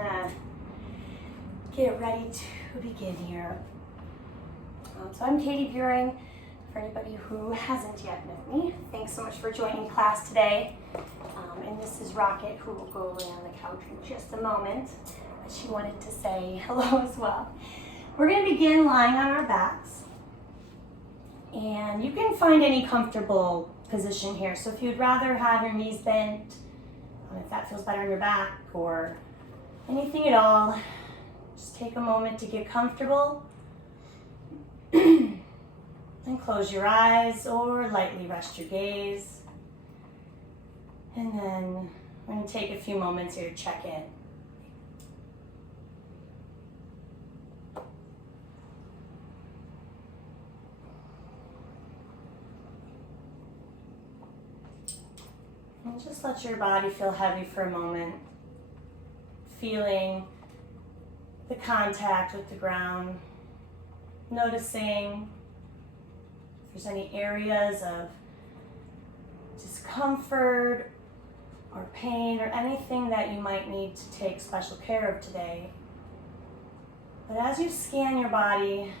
gonna get ready to begin here. So I'm Katie Buring. For anybody who hasn't yet met me, thanks so much for joining class today. And this is Rocket, who will go lay on the couch in just a moment. But she wanted to say hello as well. We're going to begin lying on our backs. And you can find any comfortable position here. So if you'd rather have your knees bent, if that feels better on your back, or anything at all, just take a moment to get comfortable. And close your eyes or lightly rest your gaze. And then we're going to take a few moments here to check in. And just let your body feel heavy for a moment, feeling the contact with the ground, noticing if there's any areas of discomfort or pain or anything that you might need to take special care of today. But as you scan your body,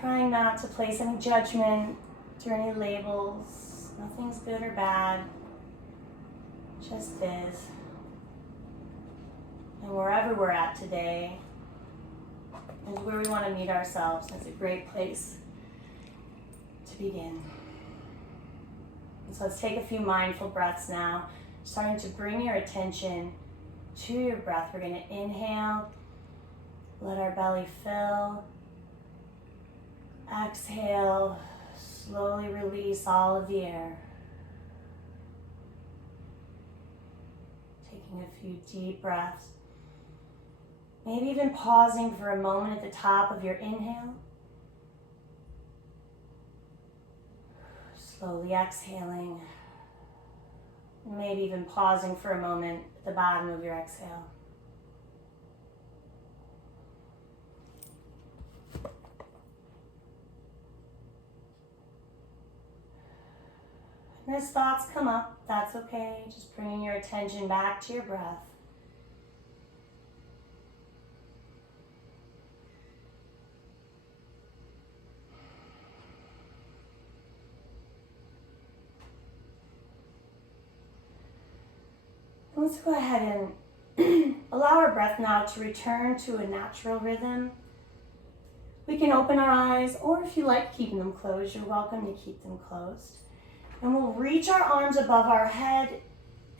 trying not to place any judgment or any labels, nothing's good or bad, just is. And wherever we're at today is where we want to meet ourselves. It's a great place to begin. And so let's take a few mindful breaths now, starting to bring your attention to your breath. We're going to inhale, let our belly fill. Exhale, slowly release all of the air. Taking a few deep breaths. Maybe even pausing for a moment at the top of your inhale. Slowly exhaling. Maybe even pausing for a moment at the bottom of your exhale. And as thoughts come up, that's okay. Just bringing your attention back to your breath. Let's go ahead and allow our breath now to return to a natural rhythm. We can open our eyes, or if you like keeping them closed, you're welcome to keep them closed. And we'll reach our arms above our head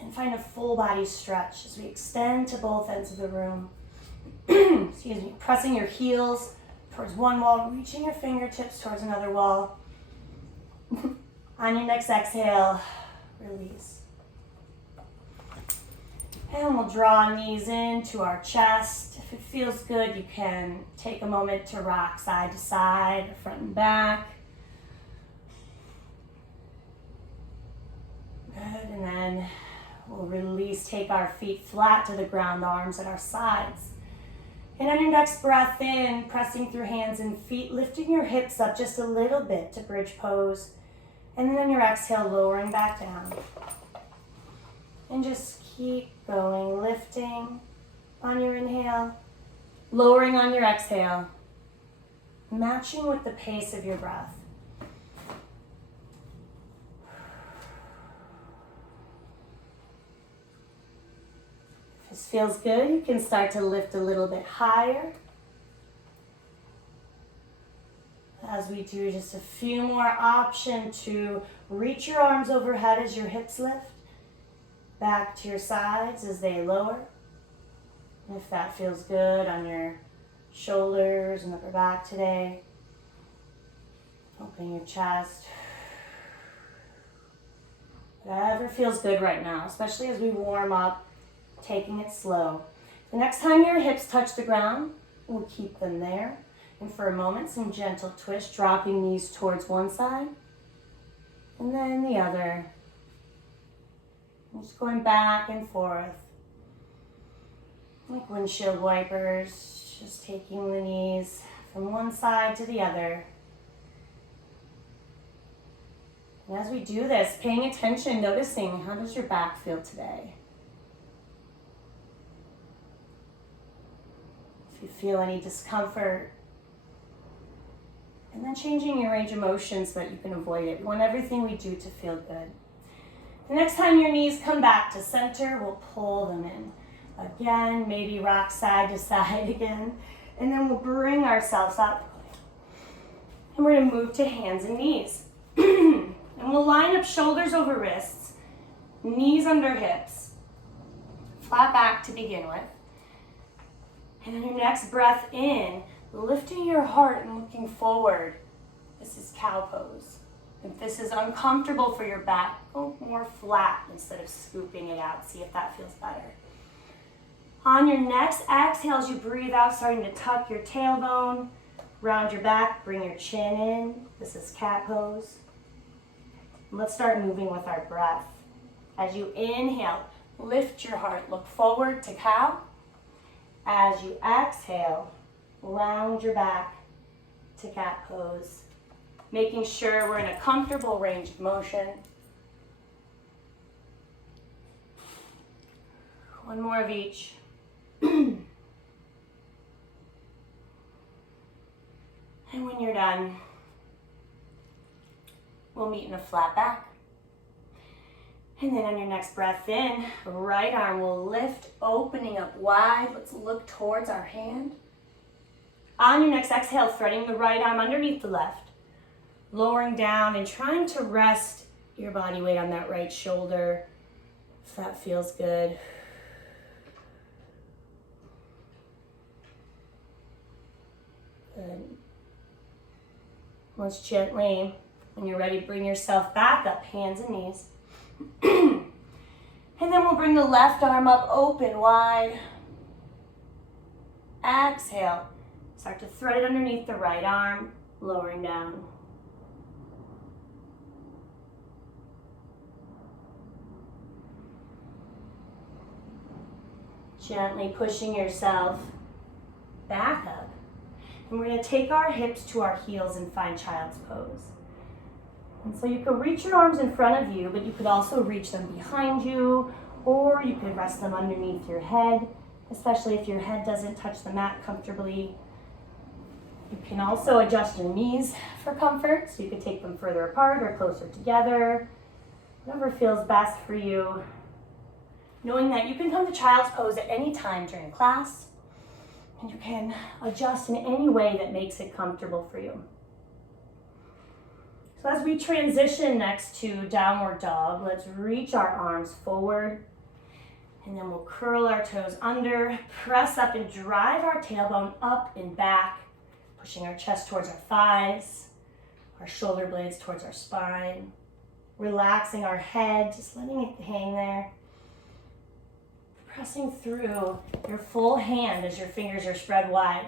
and find a full body stretch as we extend to both ends of the room. Excuse me, pressing your heels towards one wall, reaching your fingertips towards another wall. On your next exhale, release. And we'll draw knees into our chest. If it feels good, you can take a moment to rock side to side, front and back. Good, and then we'll release, take our feet flat to the ground, arms at our sides. And on your next breath in, pressing through hands and feet, lifting your hips up just a little bit to bridge pose. And then on your exhale, lowering back down. And just keep going, lifting on your inhale, lowering on your exhale, matching with the pace of your breath. If this feels good, you can start to lift a little bit higher. As we do just a few more options to reach your arms overhead as your hips lift. Back to your sides as they lower. And if that feels good on your shoulders and upper back today, open your chest. Whatever feels good right now, especially as we warm up, taking it slow. The next time your hips touch the ground, we'll keep them there. And for a moment, some gentle twist, dropping knees towards one side and then the other. Just going back and forth, like windshield wipers, just taking the knees from one side to the other. And as we do this, paying attention, noticing, how does your back feel today? If you feel any discomfort, and then changing your range of motion so that you can avoid it. We want everything we do to feel good. The next time your knees come back to center, we'll pull them in. Again, maybe rock side to side again. And then we'll bring ourselves up. And we're gonna move to hands and knees. And we'll line up shoulders over wrists, knees under hips, flat back to begin with. And on your next breath in, lifting your heart and looking forward. This is cow pose. If this is uncomfortable for your back, go more flat instead of scooping it out. See if that feels better. On your next exhale, as you breathe out, starting to tuck your tailbone, round your back, bring your chin in. This is cat pose. Let's start moving with our breath. As you inhale, lift your heart, look forward to cow. As you exhale, round your back to cat pose. Making sure we're in a comfortable range of motion. One more of each. And when you're done, we'll meet in a flat back. And then on your next breath in, right arm will lift, opening up wide. Let's look towards our hand. On your next exhale, threading the right arm underneath the left, lowering down and trying to rest your body weight on that right shoulder, if that feels good. Good. Once gently, when you're ready, bring yourself back up, hands and knees. And then we'll bring the left arm up, open, wide. Exhale. Start to thread it underneath the right arm, lowering down. Gently pushing yourself back up. And we're going to take our hips to our heels and find child's pose. And so you can reach your arms in front of you, but you could also reach them behind you, or you could rest them underneath your head, especially if your head doesn't touch the mat comfortably. You can also adjust your knees for comfort, so you could take them further apart or closer together, whatever feels best for you. Knowing that you can come to child's pose at any time during class, and you can adjust in any way that makes it comfortable for you. So as we transition next to downward dog, let's reach our arms forward, and then we'll curl our toes under, press up and drive our tailbone up and back, pushing our chest towards our thighs, our shoulder blades towards our spine, relaxing our head, just letting it hang there. Pressing through your full hand as your fingers are spread wide.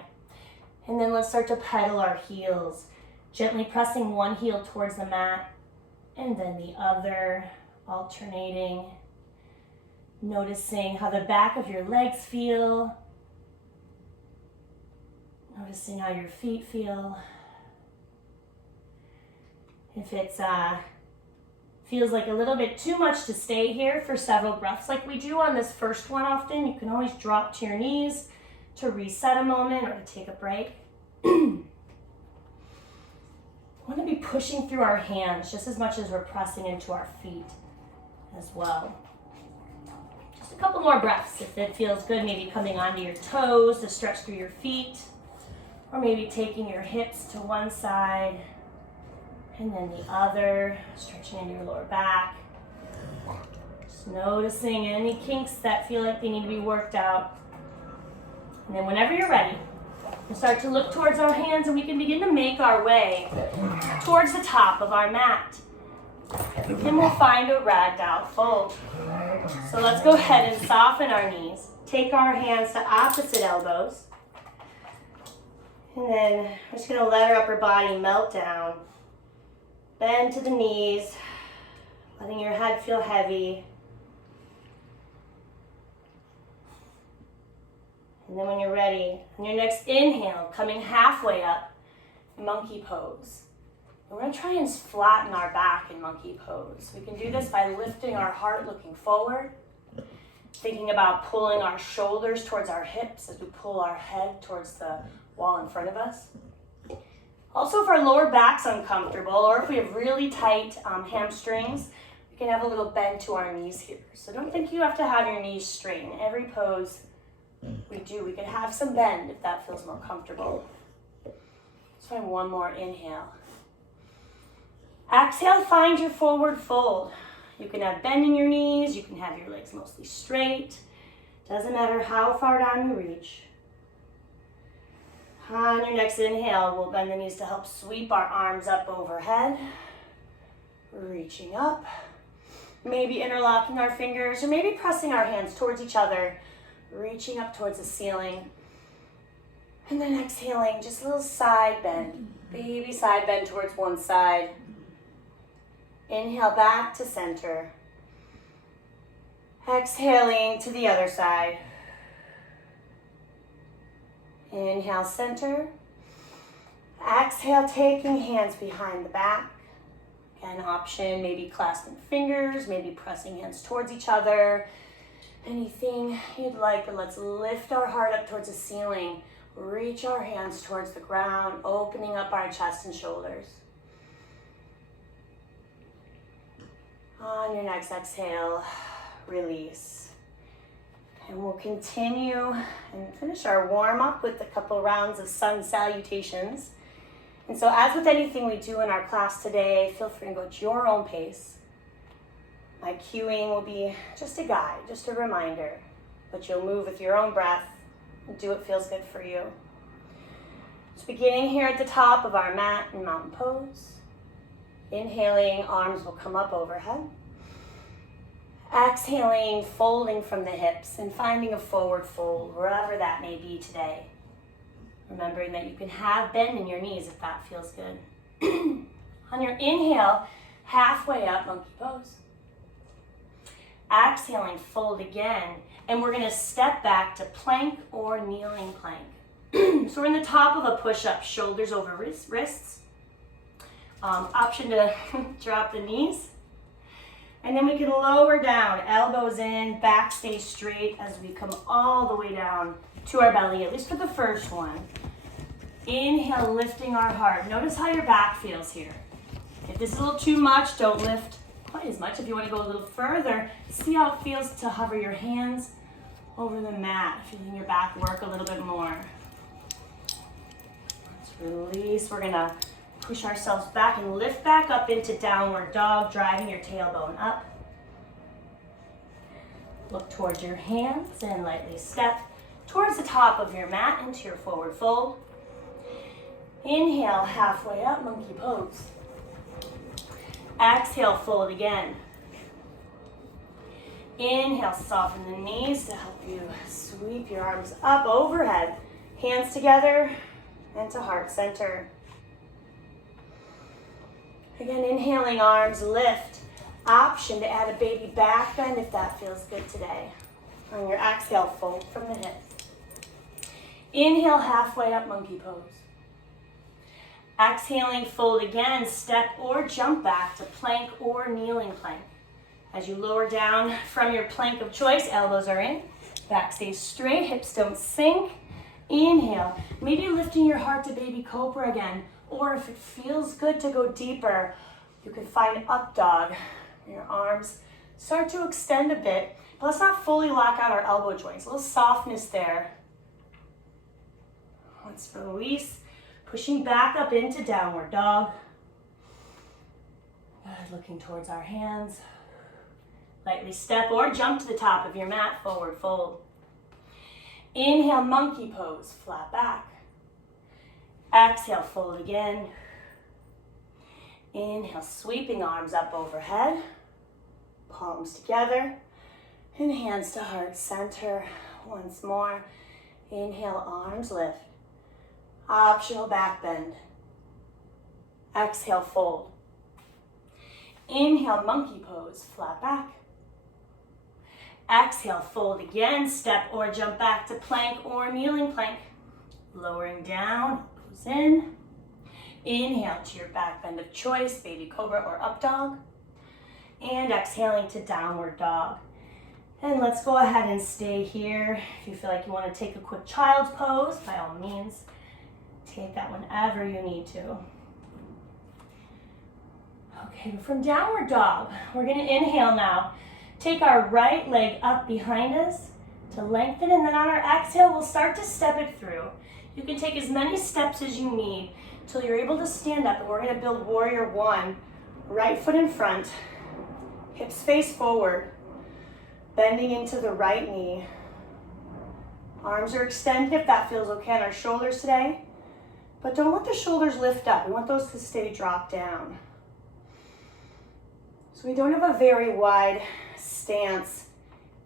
And then let's start to pedal our heels, gently pressing one heel towards the mat and then the other, alternating. Noticing how the back of your legs feel. Noticing how your feet feel. If it's feels like a little bit too much to stay here for several breaths like we do on this first one often, you can always drop to your knees to reset a moment or to take a break. We want to be pushing through our hands just as much as we're pressing into our feet as well. Just a couple more breaths if it feels good, maybe coming onto your toes to stretch through your feet, or maybe taking your hips to one side and then the other, stretching into your lower back. Just noticing any kinks that feel like they need to be worked out. And then whenever you're ready, we'll start to look towards our hands and we can begin to make our way towards the top of our mat. And we'll find a ragdoll fold. So let's go ahead and soften our knees. Take our hands to opposite elbows. And then we're just gonna let our upper body melt down. Bend to the knees, letting your head feel heavy. And then when you're ready, on your next inhale, coming halfway up, monkey pose. And we're gonna try and flatten our back in monkey pose. We can do this by lifting our heart, looking forward. Thinking about pulling our shoulders towards our hips as we pull our head towards the wall in front of us. Also, if our lower back's uncomfortable or if we have really tight hamstrings, we can have a little bend to our knees here. So don't think you have to have your knees straight. In every pose we do, we can have some bend if that feels more comfortable. Let's find one more inhale. Exhale, find your forward fold. You can have bend in your knees, you can have your legs mostly straight. Doesn't matter how far down you reach. On your next inhale, we'll bend the knees to help sweep our arms up overhead. Reaching up. Maybe interlocking our fingers or maybe pressing our hands towards each other. Reaching up towards the ceiling. And then exhaling, just a little side bend. Baby side bend towards one side. Inhale back to center. Exhaling to the other side. Inhale, center. Exhale, taking hands behind the back. Again, option, maybe clasping fingers, maybe pressing hands towards each other. Anything you'd like, but let's lift our heart up towards the ceiling. Reach our hands towards the ground, opening up our chest and shoulders. On your next exhale, release. And we'll continue and finish our warm up with a couple rounds of sun salutations. And so as with anything we do in our class today, feel free to go at your own pace. My cueing will be just a guide, just a reminder, but you'll move with your own breath and do what feels good for you. So beginning here at the top of our mat in mountain pose. Inhaling, arms will come up overhead. Exhaling, folding from the hips and finding a forward fold, wherever that may be today. Remembering that you can have bend in your knees if that feels good. On your inhale, halfway up, monkey pose. Exhaling, fold again. And we're gonna step back to plank or kneeling plank. So we're in the top of a push-up, shoulders over wrists. Option to drop the knees. And then we can lower down, elbows in, back stays straight as we come all the way down to our belly, at least for the first one. Inhale, lifting our heart. Notice how your back feels here. If this is a little too much, don't lift quite as much. If you want to go a little further, see how it feels to hover your hands over the mat, feeling your back work a little bit more. Let's release. We're going to push ourselves back and lift back up into downward dog, driving your tailbone up. Look towards your hands and lightly step towards the top of your mat into your forward fold. Inhale, halfway up, monkey pose. Exhale, fold again. Inhale, soften the knees to help you sweep your arms up overhead. Hands together and to heart center. Again, inhaling, arms lift. Option to add a baby back bend if that feels good today. On your exhale, fold from the hips. Inhale, halfway up, monkey pose. Exhaling, fold again, step or jump back to plank or kneeling plank. As you lower down from your plank of choice, elbows are in, back stays straight, hips don't sink. Inhale, maybe lifting your heart to baby cobra again, or if it feels good to go deeper, you can find up dog. Your arms start to extend a bit, but let's not fully lock out our elbow joints. A little softness there. Let's release, pushing back up into downward dog. Good, looking towards our hands. Lightly step or jump to the top of your mat, forward fold. Inhale, monkey pose, flat back. Exhale, fold again. Inhale, sweeping arms up overhead. Palms together. And hands to heart center. Once more. Inhale, arms lift. Optional back bend. Exhale, fold. Inhale, monkey pose, flat back. Exhale, fold again. Step or jump back to plank or kneeling plank. Lowering down, goes in. Inhale to your back bend of choice, baby cobra or up dog. And exhaling to downward dog. And let's go ahead and stay here. If you feel like you want to take a quick child's pose, by all means, take that whenever you need to. Okay, from downward dog, we're gonna inhale now. Take our right leg up behind us to lengthen, and then on our exhale, we'll start to step it through. You can take as many steps as you need until you're able to stand up, and we're gonna build warrior one. Right foot in front, hips face forward, bending into the right knee. Arms are extended if that feels okay on our shoulders today, but don't let the shoulders lift up. We want those to stay dropped down. So we don't have a very wide stance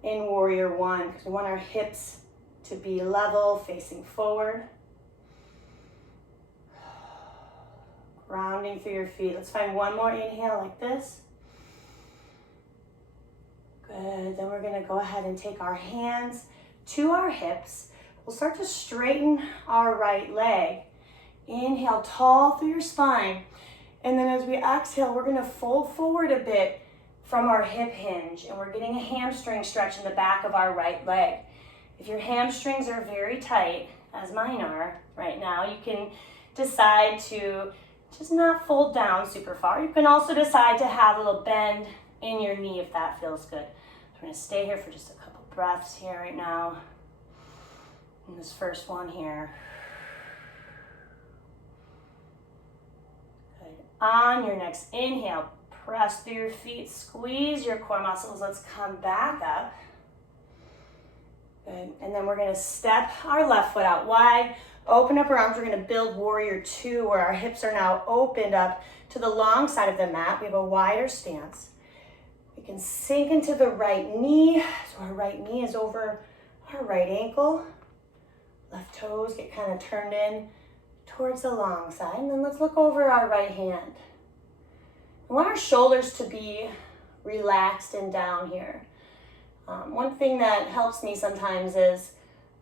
in warrior one because we want our hips to be level, facing forward. Grounding through your feet. Let's find one more inhale like this. Good. Then we're going to go ahead and take our hands to our hips. We'll start to straighten our right leg. Inhale tall through your spine. And then as we exhale, we're going to fold forward a bit from our hip hinge. And we're getting a hamstring stretch in the back of our right leg. If your hamstrings are very tight, as mine are right now, you can decide to just not fold down super far. You can also decide to have a little bend in your knee if that feels good. So we're gonna stay here for just a couple breaths here right now. And this first one here. Good. On your next inhale, press through your feet, squeeze your core muscles. Let's come back up. Good. And then we're gonna step our left foot out wide. Open up our arms. We're going to build warrior two where our hips are now opened up to the long side of the mat. We have a wider stance. We can sink into the right knee. So our right knee is over our right ankle. Left toes get kind of turned in towards the long side. And then let's look over our right hand. We want our shoulders to be relaxed and down here. One thing that helps me sometimes is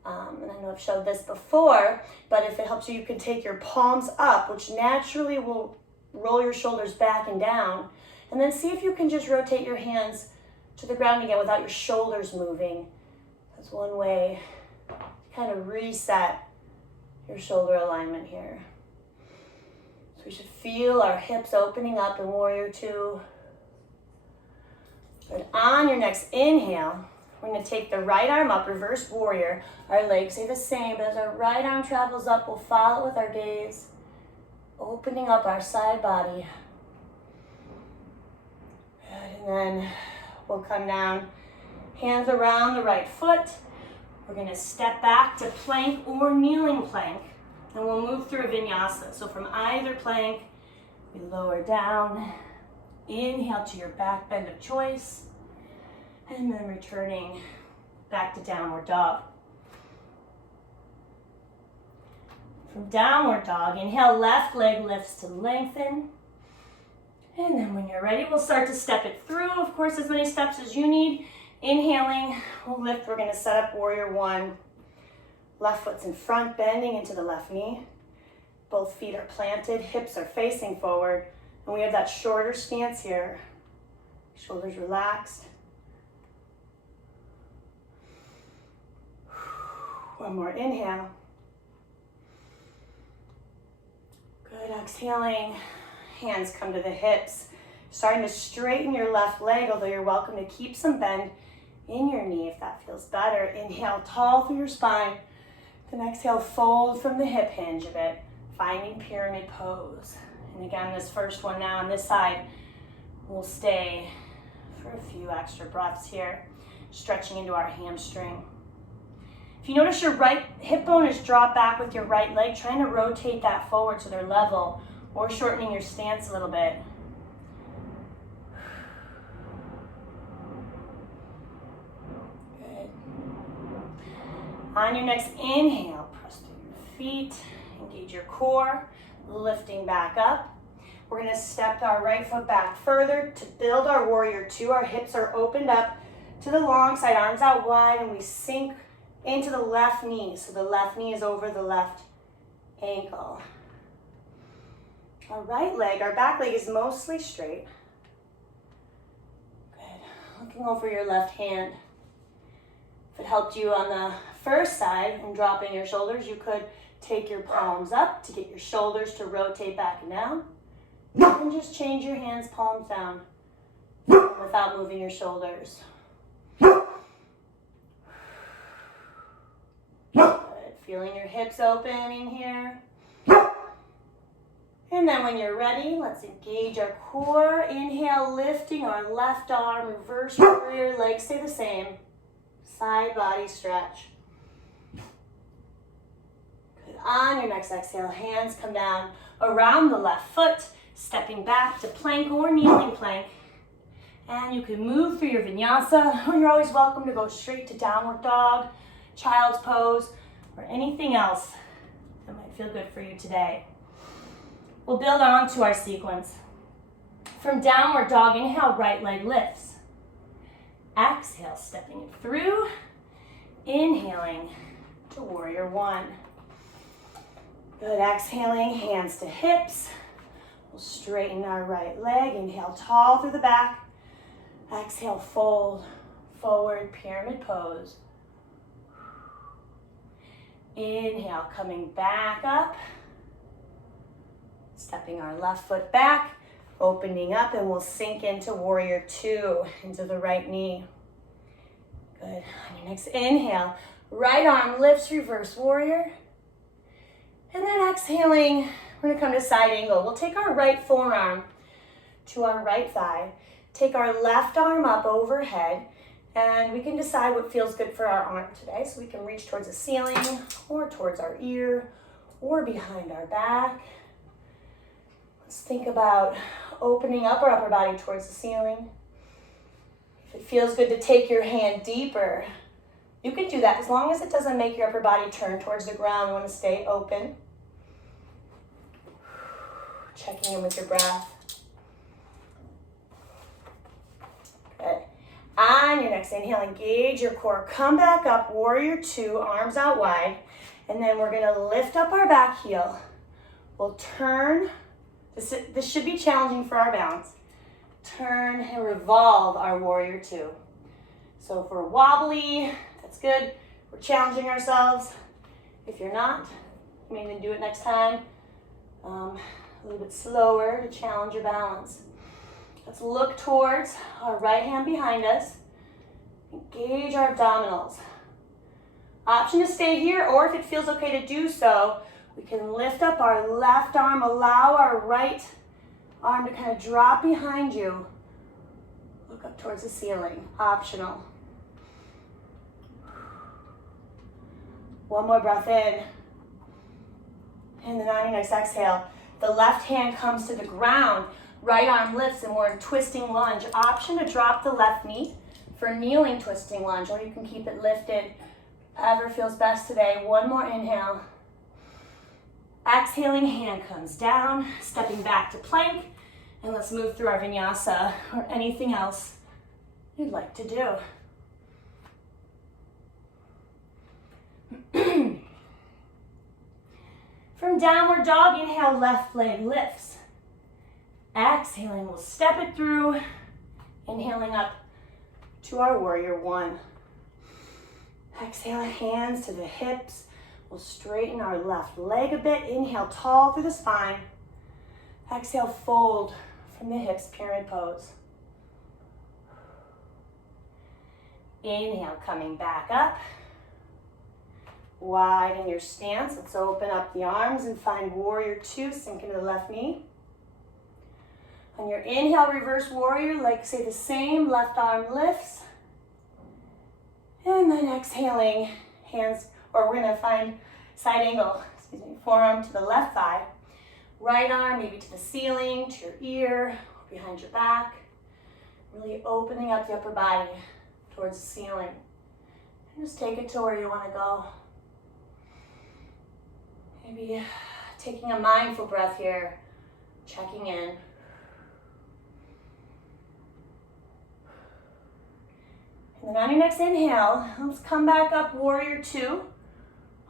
and I know I've showed this before, but if it helps you, you can take your palms up, which naturally will roll your shoulders back and down. And then see if you can just rotate your hands to the ground again without your shoulders moving. That's one way to kind of reset your shoulder alignment here. So we should feel our hips opening up in warrior two. And on your next inhale, we're going to take the right arm up, reverse warrior. Our legs stay the same, but as our right arm travels up, we'll follow it with our gaze, opening up our side body. Good. And then we'll come down, hands around the right foot. We're going to step back to plank or kneeling plank, and we'll move through a vinyasa. So from either plank, we lower down, inhale to your back bend of choice, and then returning back to downward dog. From downward dog, inhale, left leg lifts to lengthen. And then when you're ready, we'll start to step it through. Of course, as many steps as you need. Inhaling, we'll lift. We're gonna set up warrior one. Left foot's in front, bending into the left knee. Both feet are planted, hips are facing forward. And we have that shorter stance here. Shoulders relaxed. One more inhale. Good, exhaling. Hands come to the hips. Starting to straighten your left leg, although you're welcome to keep some bend in your knee if that feels better. Inhale tall through your spine. Then exhale, fold from the hip hinge a bit, finding pyramid pose. And again, this first one now on this side, we'll stay for a few extra breaths here, stretching into our hamstring. If you notice your right hip bone is dropped back with your right leg, trying to rotate that forward so they're level, or shortening your stance a little bit. Good. On your next inhale, press through your feet, engage your core, lifting back up. We're gonna step our right foot back further to build our warrior two. Our hips are opened up to the long side, arms out wide, and we sink into the left knee. So the left knee is over the left ankle. Our right leg, our back leg is mostly straight. Good. Looking over your left hand. If it helped you on the first side and dropping your shoulders, you could take your palms up to get your shoulders to rotate back and down. And just change your hands, palms down, without moving your shoulders. Good. Feeling your hips opening here. And then when you're ready, let's engage our core. Inhale, lifting our left arm, reverse warrior, legs stay the same. Side body stretch. Good. On your next exhale, hands come down around the left foot, stepping back to plank or kneeling plank. And you can move through your vinyasa, or you're always welcome to go straight to downward dog, child's pose, or anything else that might feel good for you today. We'll build on to our sequence. From downward dog, inhale, right leg lifts. Exhale, stepping it through. Inhaling to warrior one. Good, exhaling, hands to hips. We'll straighten our right leg. Inhale, tall through the back. Exhale, fold, forward, pyramid pose. Inhale, coming back up. Stepping our left foot back, opening up, and we'll sink into warrior two, into the right knee. Good. On your next inhale, right arm lifts, reverse warrior. And then exhaling, we're gonna come to side angle. We'll take our right forearm to our right thigh, take our left arm up overhead, and we can decide what feels good for our arm today. So we can reach towards the ceiling, or towards our ear, or behind our back. Let's think about opening up our upper body towards the ceiling. If it feels good to take your hand deeper, you can do that as long as it doesn't make your upper body turn towards the ground. You want to stay open. Checking in with your breath. Good. On your next inhale, engage your core. Come back up, warrior two, arms out wide. And then we're going to lift up our back heel. We'll turn. This should be challenging for our balance. Turn and revolve our warrior two. So if we're wobbly, that's good. We're challenging ourselves. If you're not, you may even do it next time. A little bit slower to challenge your balance. Let's look towards our right hand behind us. Engage our abdominals. Option to stay here, or if it feels okay to do so, we can lift up our left arm, allow our right arm to kind of drop behind you. Look up towards the ceiling, optional. One more breath in. And then on your next exhale, the left hand comes to the ground, right arm lifts, and we're in twisting lunge. Option to drop the left knee for kneeling twisting lunge, or you can keep it lifted, however feels best today. One more inhale. Exhaling, hand comes down, stepping back to plank, and let's move through our vinyasa or anything else you'd like to do. From downward dog, inhale, left leg lifts. Exhaling, we'll step it through, inhaling up to our warrior one. Exhale, hands to the hips. We'll straighten our left leg a bit. Inhale, tall through the spine. Exhale, fold from the hips, pyramid pose. Inhale, coming back up. Widen your stance. Let's open up the arms and find warrior two, sink into the left knee. On your inhale, reverse warrior, legs stay the same, left arm lifts. And then exhaling, hands, or we're gonna find side angle, forearm to the left thigh. Right arm maybe to the ceiling, to your ear, behind your back. Really opening up the upper body towards the ceiling. And just take it to where you wanna go. Maybe taking a mindful breath here, checking in. And then on your next inhale, let's come back up, warrior two.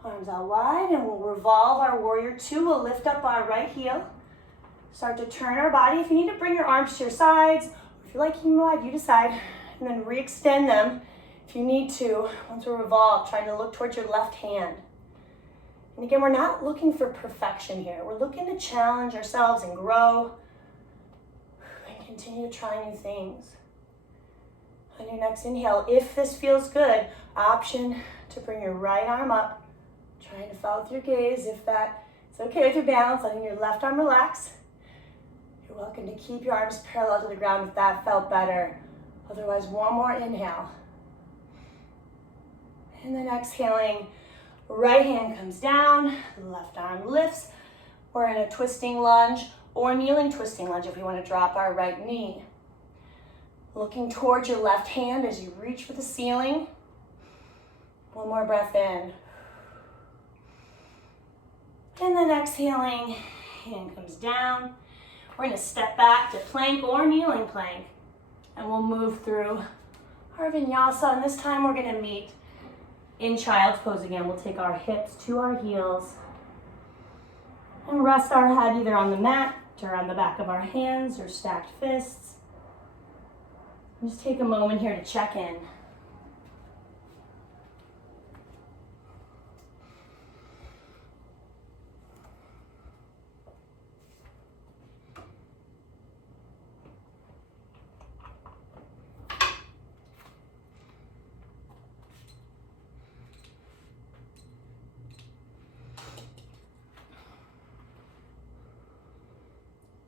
Arms out wide, and we'll revolve our warrior two. We'll lift up our right heel. Start to turn our body. If you need to bring your arms to your sides, or if you like keeping wide, you decide. And then re-extend them If you need to, once we're revolved, trying to look towards your left hand. And again, we're not looking for perfection here. We're looking to challenge ourselves and grow and continue to try new things. On your next inhale, if this feels good, option to bring your right arm up, trying to follow with your gaze. If that is okay with your balance, letting your left arm relax. You're welcome to keep your arms parallel to the ground if that felt better. Otherwise, one more inhale. And then exhaling, right hand comes down, left arm lifts. We're in a twisting lunge or kneeling twisting lunge if we want to drop our right knee. Looking towards your left hand as you reach for the ceiling. One more breath in. And then exhaling, hand comes down. We're going to step back to plank or kneeling plank. And we'll move through our vinyasa. And this time we're going to meet in child's pose again. We'll take our hips to our heels and rest our head either on the mat or on the back of our hands or stacked fists. And just take a moment here to check in.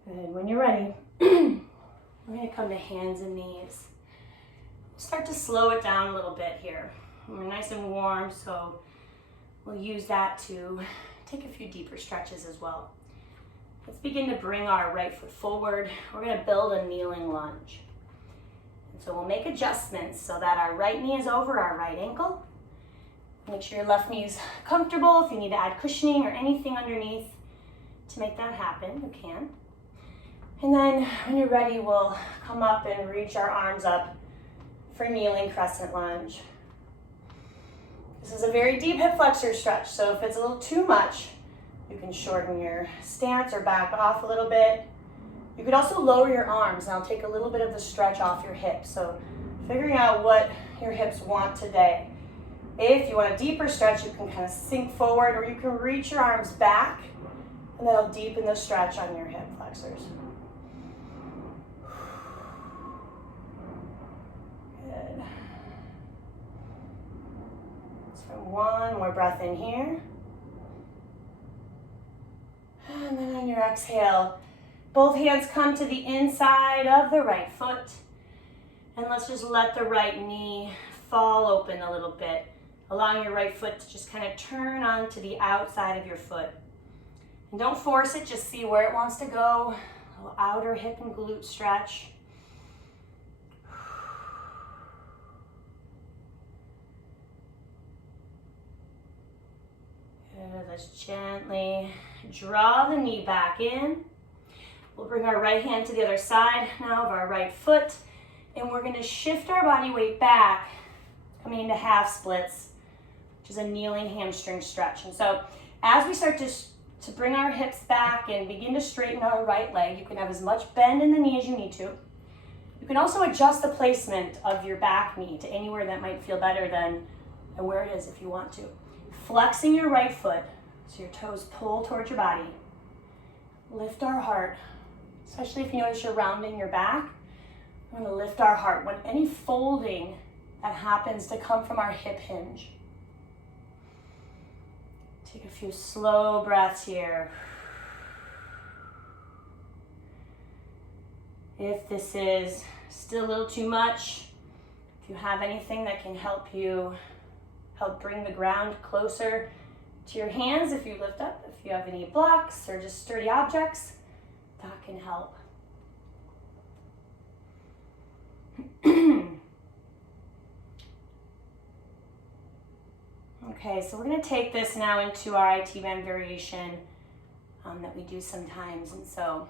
Good. When you're ready, we're going to come to hands and knees. Start to slow it down a little bit here. We're nice and warm, so we'll use that to take a few deeper stretches as well. Let's begin to bring our right foot forward. We're going to build a kneeling lunge. And so we'll make adjustments so that our right knee is over our right ankle. Make sure your left knee is comfortable. If you need to add cushioning or anything underneath to make that happen, you can. And then when you're ready, we'll come up and reach our arms up for kneeling crescent lunge. This is a very deep hip flexor stretch, so if it's a little too much, you can shorten your stance or back off a little bit. You could also lower your arms, and I'll take a little bit of the stretch off your hips. So figuring out what your hips want today. If you want a deeper stretch, you can kind of sink forward, or you can reach your arms back, and that'll deepen the stretch on your hip flexors. Good. So one more breath in here. And then on your exhale, both hands come to the inside of the right foot. And let's just let the right knee fall open a little bit, allowing your right foot to just kind of turn onto the outside of your foot. And don't force it, just see where it wants to go. A little outer hip and glute stretch. Good, let's gently draw the knee back in. We'll bring our right hand to the other side now of our right foot, and we're going to shift our body weight back, coming into half splits, which is a kneeling hamstring stretch. And so as we start to bring our hips back and begin to straighten our right leg, you can have as much bend in the knee as you need to. You can also adjust the placement of your back knee to anywhere that might feel better than where it is if you want to. Flexing your right foot so your toes pull towards your body. Lift our heart, especially if you notice you're rounding your back. We're going to lift our heart. When any folding that happens to come from our hip hinge. Take a few slow breaths here. If this is still a little too much, if you have anything that can help bring the ground closer to your hands, if you lift up, if you have any blocks or just sturdy objects, that can help. Okay, so we're going to take this now into our IT band variation that we do sometimes. And so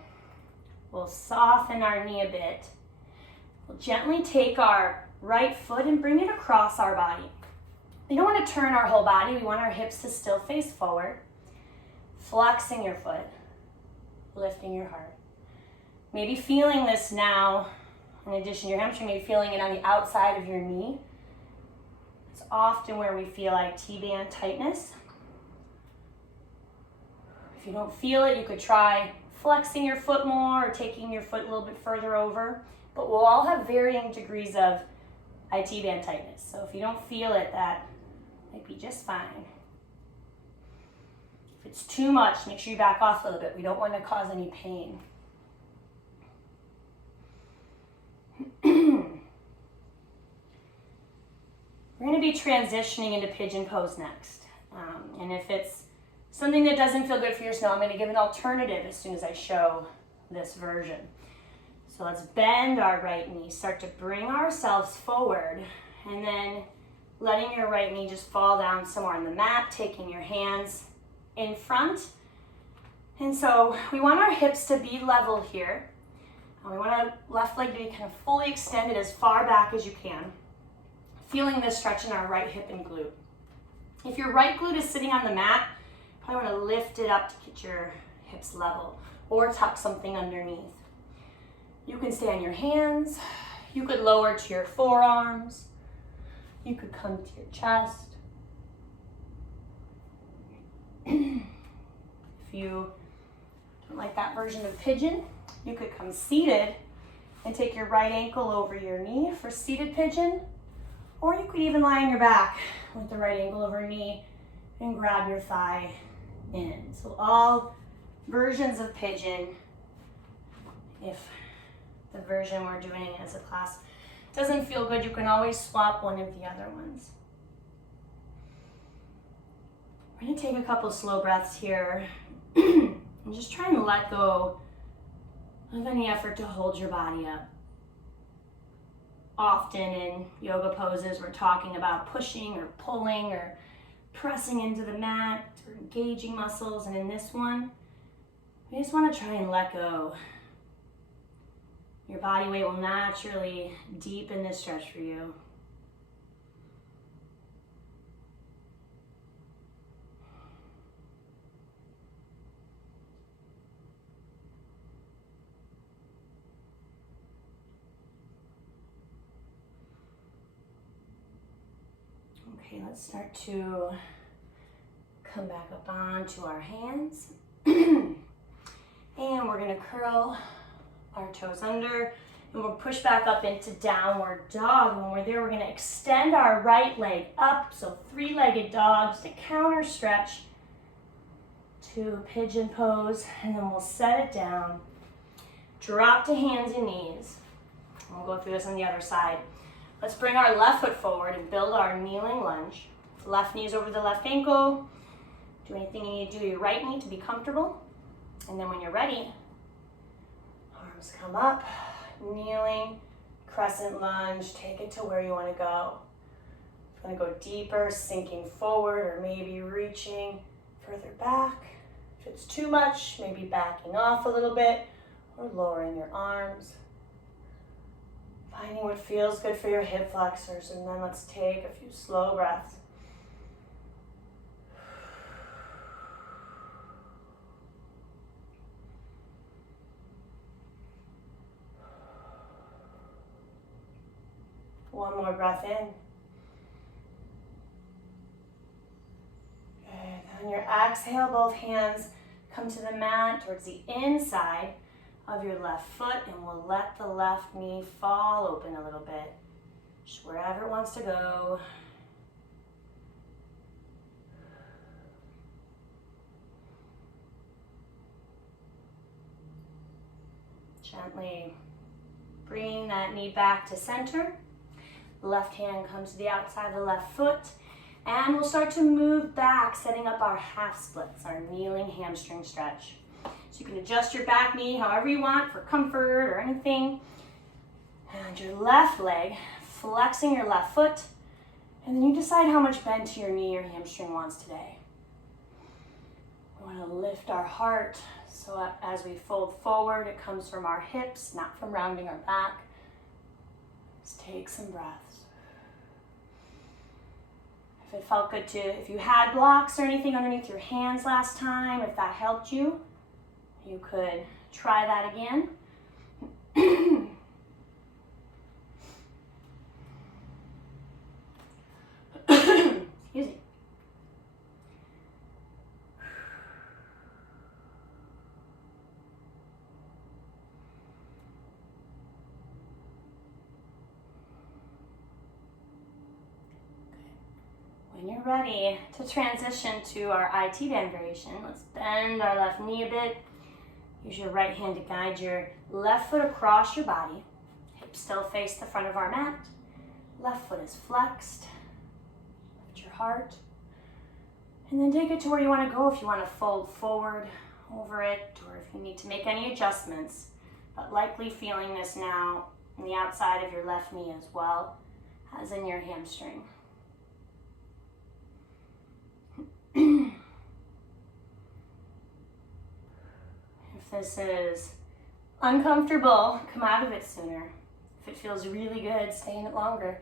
we'll soften our knee a bit. We'll gently take our right foot and bring it across our body. We don't want to turn our whole body. We want our hips to still face forward. Flexing your foot, lifting your heart. Maybe feeling this now, in addition to your hamstring, maybe feeling it on the outside of your knee. It's often where we feel IT band tightness. If you don't feel it, you could try flexing your foot more or taking your foot a little bit further over, but we'll all have varying degrees of IT band tightness. So if you don't feel it, that might be just fine. If it's too much, make sure you back off a little bit. We don't want to cause any pain. We're going to be transitioning into pigeon pose next. And if it's something that doesn't feel good for your snow, I'm going to give an alternative as soon as I show this version. So let's bend our right knee, start to bring ourselves forward, and then letting your right knee just fall down somewhere on the mat, taking your hands in front. And so we want our hips to be level here. And we want our left leg to be kind of fully extended as far back as you can, feeling this stretch in our right hip and glute. If your right glute is sitting on the mat, you probably want to lift it up to get your hips level, or tuck something underneath. You can stay on your hands. You could lower to your forearms. You could come to your chest. If you don't like that version of pigeon, you could come seated and take your right ankle over your knee for seated pigeon, or you could even lie on your back with the right ankle over your knee and grab your thigh in. So all versions of pigeon. If the version we're doing as a class doesn't feel good, you can always swap one of the other ones. We're going to take a couple slow breaths here and just try and let go of any effort to hold your body up. Often in yoga poses, we're talking about pushing or pulling or pressing into the mat or engaging muscles, and in this one, we just want to try and let go. Your body weight will naturally deepen this stretch for you. Okay, let's start to come back up onto our hands. And we're going to curl our toes under, and we'll push back up into downward dog. When we're there, we're going to extend our right leg up, so three-legged dog, just a counter stretch to pigeon pose, and then we'll set it down. Drop to hands and knees. And we'll go through this on the other side. Let's bring our left foot forward and build our kneeling lunge. Left knee is over the left ankle. Do anything you need to do to your right knee to be comfortable. And then when you're ready, arms come up, kneeling, crescent lunge, take it to where you want to go. If you want to go deeper, sinking forward, or maybe reaching further back. If it's too much, maybe backing off a little bit, or lowering your arms. Finding what feels good for your hip flexors, and then let's take a few slow breaths. One more breath in. Good. On your exhale, both hands come to the mat towards the inside of your left foot, and we'll let the left knee fall open a little bit, just wherever it wants to go. Gently bringing that knee back to center. The left hand comes to the outside of the left foot, and we'll start to move back, setting up our half splits, our kneeling hamstring stretch. So you can adjust your back knee however you want for comfort or anything. And your left leg, flexing your left foot, and then you decide how much bend to your knee or hamstring wants today. We want to lift our heart, so as we fold forward, it comes from our hips, not from rounding our back. Just take some breaths. If it felt good if you had blocks or anything underneath your hands last time, if that helped you, you could try that again. When you're ready to transition to our IT band variation, let's bend our left knee a bit. Use your right hand to guide your left foot across your body. Hips still face the front of our mat. Left foot is flexed. Lift your heart. And then take it to where you want to go if you want to fold forward over it or if you need to make any adjustments. But likely feeling this now on the outside of your left knee as well as in your hamstring. If this is uncomfortable, come out of it sooner. If it feels really good, stay in it longer.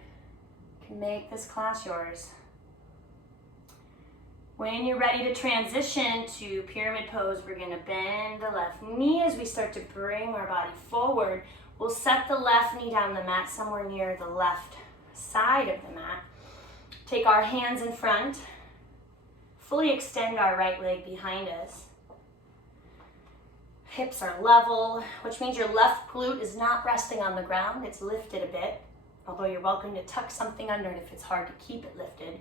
You can make this class yours. When you're ready to transition to pyramid pose, we're going to bend the left knee as we start to bring our body forward. We'll set the left knee down the mat somewhere near the left side of the mat. Take our hands in front. Fully extend our right leg behind us. Hips are level, which means your left glute is not resting on the ground. It's lifted a bit, although you're welcome to tuck something under it if it's hard to keep it lifted.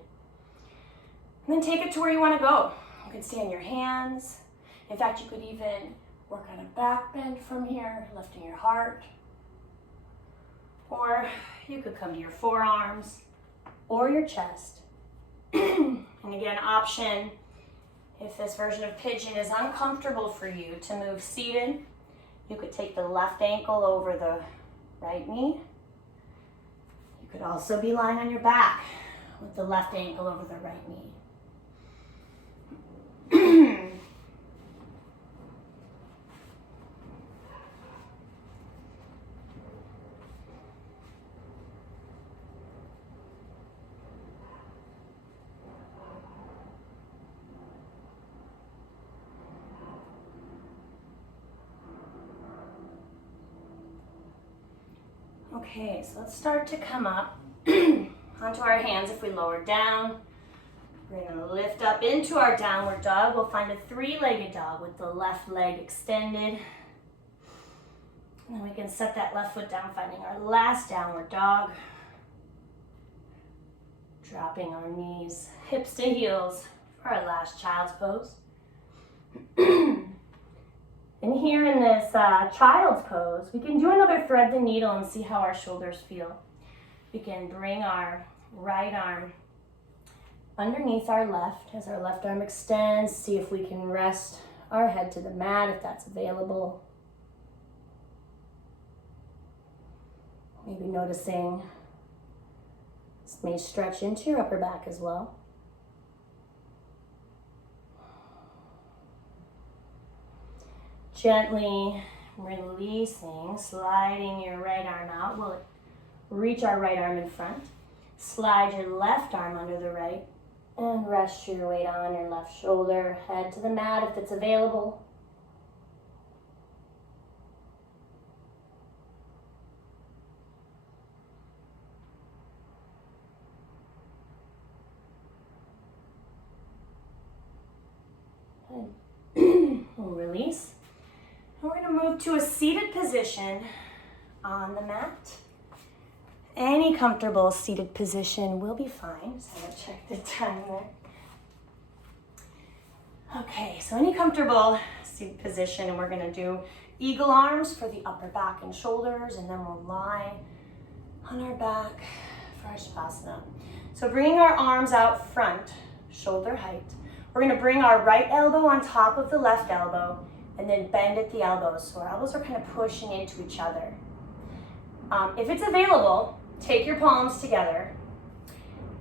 And then take it to where you want to go. You can stay on your hands. In fact, you could even work on a back bend from here, lifting your heart. Or you could come to your forearms or your chest. And again, option, if this version of pigeon is uncomfortable for you to move seated, you could take the left ankle over the right knee. You could also be lying on your back with the left ankle over the right knee. Okay, so let's start to come up onto our hands. If we lower down, we're going to lift up into our downward dog. We'll find a three-legged dog with the left leg extended. And then we can set that left foot down, finding our last downward dog. Dropping our knees, hips to heels for our last child's pose. And here in this child's pose, we can do another thread the needle and see how our shoulders feel. We can bring our right arm underneath our left as our left arm extends. See if we can rest our head to the mat if that's available. Maybe noticing this may stretch into your upper back as well. Gently releasing, sliding your right arm out. We'll reach our right arm in front. Slide your left arm under the right and rest your weight on your left shoulder. Head to the mat if it's available. We'll release. And we're going to move to a seated position on the mat. Any comfortable seated position will be fine. So I'm going to check the time there. Okay, so any comfortable seated position, and we're going to do eagle arms for the upper back and shoulders, and then we'll lie on our back for our Shavasana. So bringing our arms out front, shoulder height. We're going to bring our right elbow on top of the left elbow and then bend at the elbows. So our elbows are kind of pushing into each other. If it's available, take your palms together.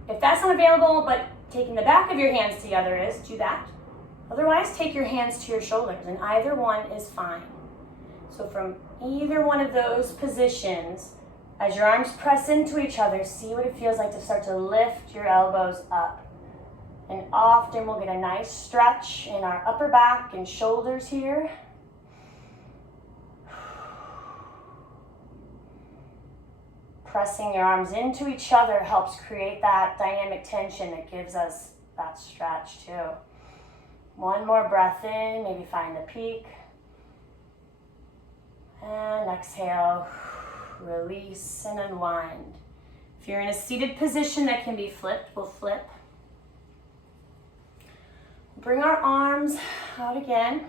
If that's not available, but taking the back of your hands together is, do that. Otherwise, take your hands to your shoulders, and either one is fine. So from either one of those positions, as your arms press into each other, see what it feels like to start to lift your elbows up. And often we'll get a nice stretch in our upper back and shoulders here. Pressing your arms into each other helps create that dynamic tension that gives us that stretch too. One more breath in, maybe find the peak. And exhale, release and unwind. If you're in a seated position that can be flipped, we'll flip. Bring our arms out again.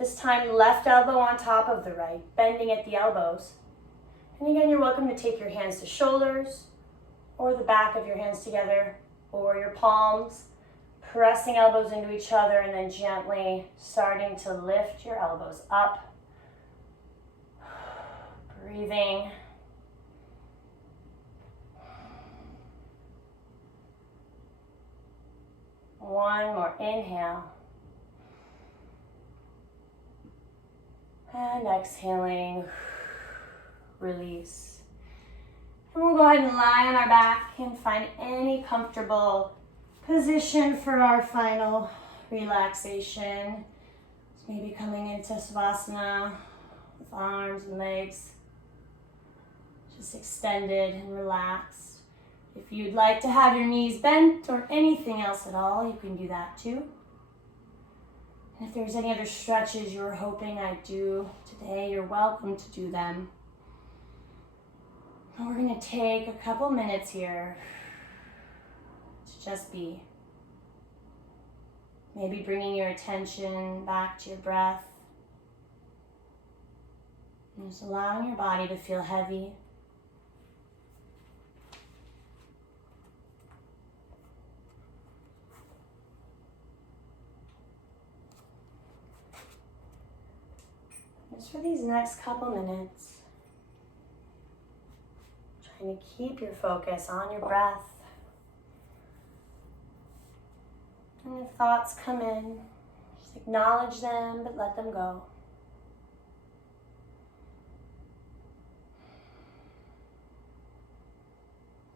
This time, left elbow on top of the right, bending at the elbows. And again, you're welcome to take your hands to shoulders or the back of your hands together or your palms, pressing elbows into each other and then gently starting to lift your elbows up. Breathing. One more inhale. And exhaling, release. And we'll go ahead and lie on our back and find any comfortable position for our final relaxation. So maybe coming into Savasana with arms and legs just extended and relaxed. If you'd like to have your knees bent or anything else at all, you can do that too. And if there's any other stretches you were hoping I'd do today, you're welcome to do them. And we're going to take a couple minutes here to just be. Maybe bringing your attention back to your breath. And just allowing your body to feel heavy. Just for these next couple minutes, trying to keep your focus on your breath. And if thoughts come in, just acknowledge them, but let them go.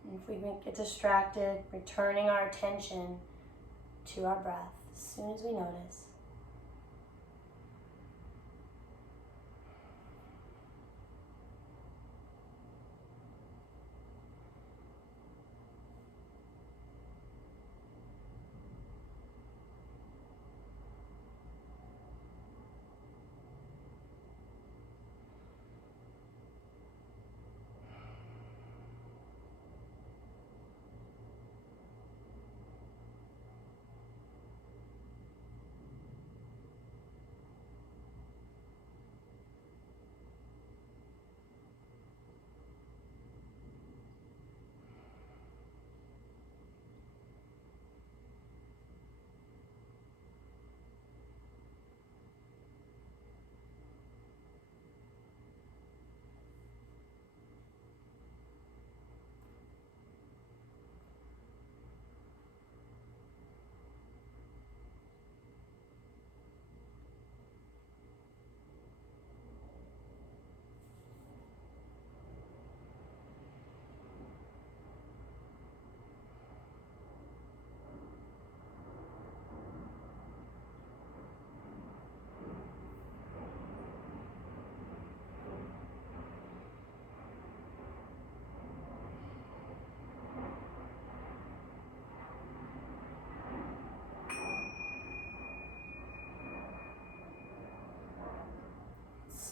And if we get distracted, returning our attention to our breath as soon as we notice.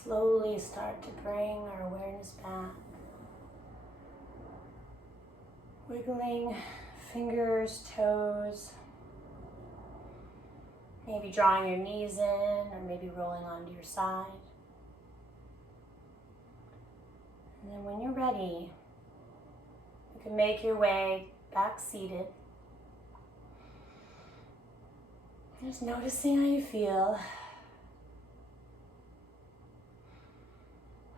Slowly start to bring our awareness back. Wiggling fingers, toes. Maybe drawing your knees in or maybe rolling onto your side. And then when you're ready, you can make your way back seated. Just noticing how you feel.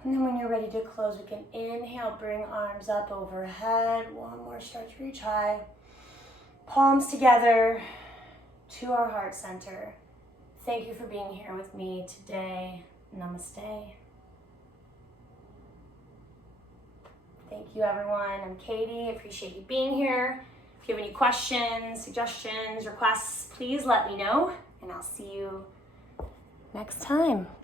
And then when you're ready to close, we can inhale, bring arms up overhead. One more stretch, reach high. Palms together to our heart center. Thank you for being here with me today. Namaste. Thank you, everyone. I'm Katie. I appreciate you being here. If you have any questions, suggestions, requests, please let me know, and I'll see you next time.